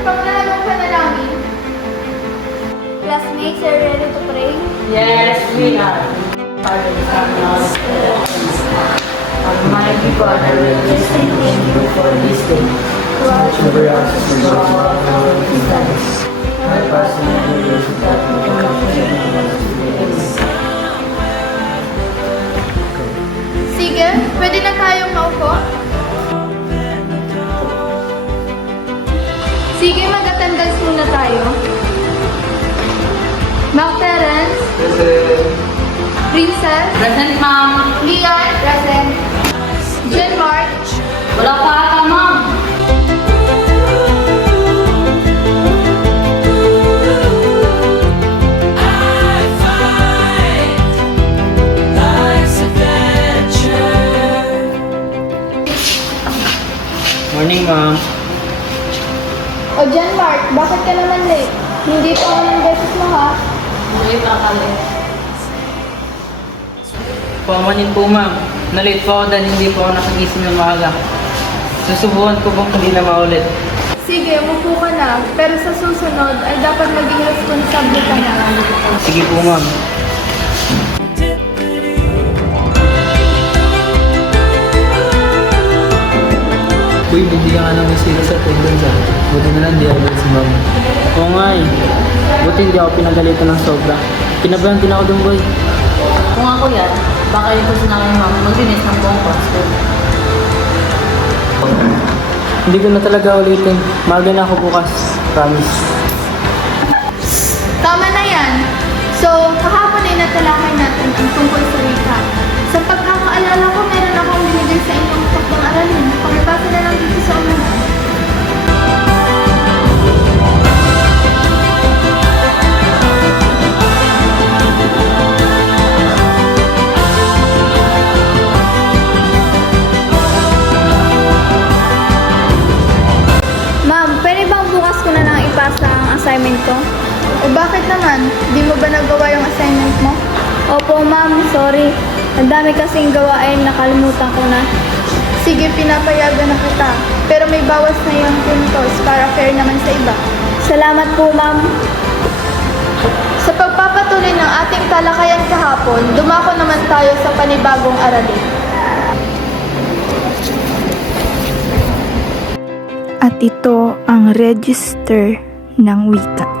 Na namin. Classmates are ready to pray. Yes, we are. Father, Holy Spirit. Almighty God, I will and thank you for this day. Watch over us and all our desires. Help us in every way that we can Sige, pwede na tayong maupo. Muna tayo. Mark Terence, Princess, Present, ma'am. Leon, present. John Mark, Wala pa ata, ma'am. Morning, ma'am. O John Mark, bakit ka naman late? Hindi pa ako ng beses mo ha. Wait, akali. Pamanin po, ma'am. Nalate po ako dahil hindi po ako nakagising ng maaga. Susubukan ko pong hindi na maulit. Sige, umupo ka na. Pero sa susunod ay dapat maging responsable ka na. Sige po, ma'am. Uy, hindi ka namin sila sa attendance ah. Buti na lang di ako si ma'am. Oo nga eh. Buti hindi ako pinagalitan ng sobra. Kinabahan din ako dun, boy. Kung ako yan, baka yung gusto namin, ma'am, maglinis ng buong classroom. Hindi ko na talaga ulitin. Maga na ako bukas. Promise. Tama na yan. So, kahapon ay natalakay assignment ko? O bakit naman? Di mo ba nagawa yung assignment mo? Opo, ma'am. Sorry. Ang dami kasing gawain, nakalimutan ko na. Sige, pinapayagan na kita. Pero may bawas na yung puntos para fair naman sa iba. Salamat po, ma'am. Sa pagpapatuloy ng ating talakayan kahapon, dumako naman tayo sa panibagong aralin. At ito ang register ng wika.